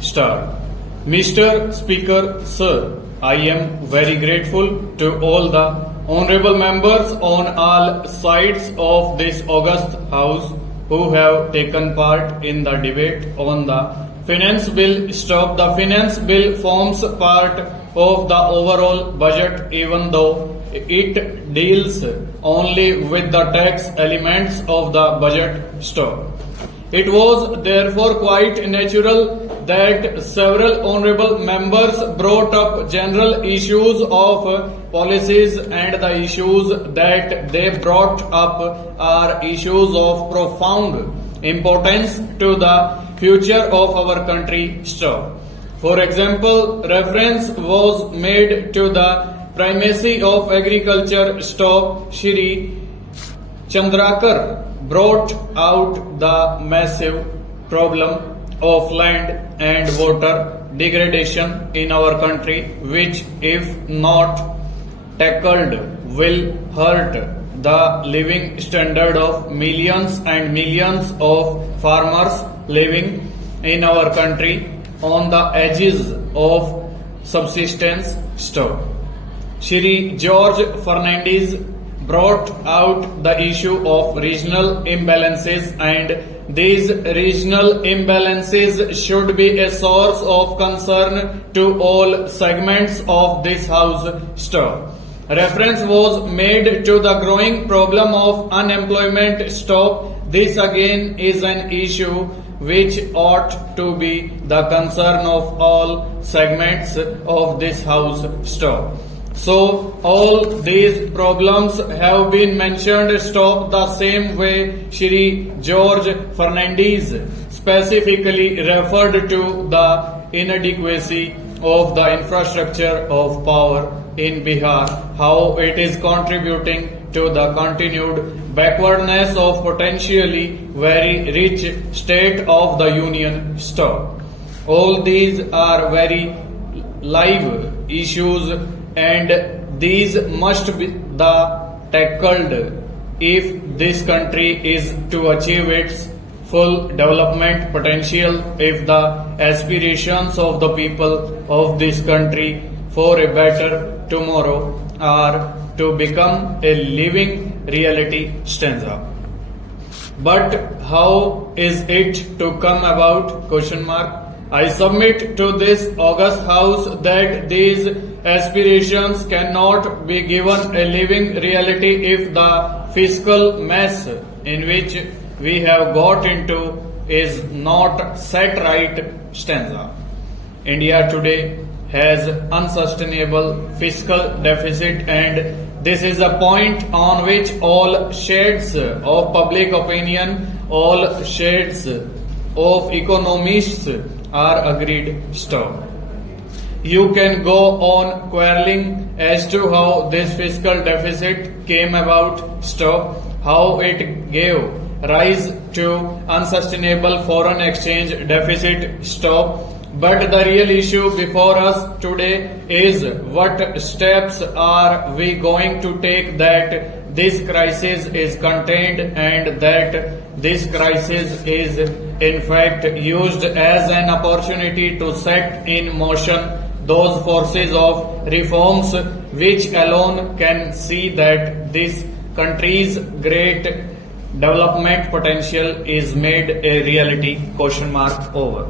start. Mr. Speaker, sir, I am very grateful to all the honorable members on all sides of this august house who have taken part in the debate on the finance bill. Stop. The finance bill forms part of the overall budget, even though it deals only with the tax elements of the budget. Stop. It was therefore quite natural that several honorable members brought up general issues of policies, and the issues that they brought up are issues of profound importance to the future of our country. Stop. For example, reference was made to the primacy of agriculture. Stop. Shri Chandrakar brought out the massive problem of land and water degradation in our country, which, if not tackled, will hurt the living standard of millions and millions of farmers living in our country on the edges of subsistence. Stop. Shri George Fernandez brought out the issue of regional imbalances, and these regional imbalances should be a source of concern to all segments of this house. Stop. Reference was made to the growing problem of unemployment. Stop. This again is an issue which ought to be the concern of all segments of this house. Stop. So all these problems have been mentioned. Stop. The same way Shri George Fernandez specifically referred to the inadequacy of the infrastructure of power in Bihar, how it is contributing to the continued backwardness of potentially very rich state of the union. Stop. All these are very live issues, and these must be tackled if this country is to achieve its full development potential, if the aspirations of the people of this country for a better tomorrow are to become a living reality. Stanza. But how is it to come about? Question mark. I submit to this august house that these aspirations cannot be given a living reality if the fiscal mess in which we have got into is not set right. Stanza. India today has unsustainable fiscal deficit, and this is a point on which all shades of public opinion, all shades of economists are agreed. Stop. You can go on quarreling as to how this fiscal deficit came about. Stop. How it gave rise to unsustainable foreign exchange deficit. Stop. But the real issue before us today is what steps are we going to take that this crisis is contained, and that this crisis is in fact used as an opportunity to set in motion those forces of reforms which alone can see that this country's great development potential is made a reality. Question mark. Over.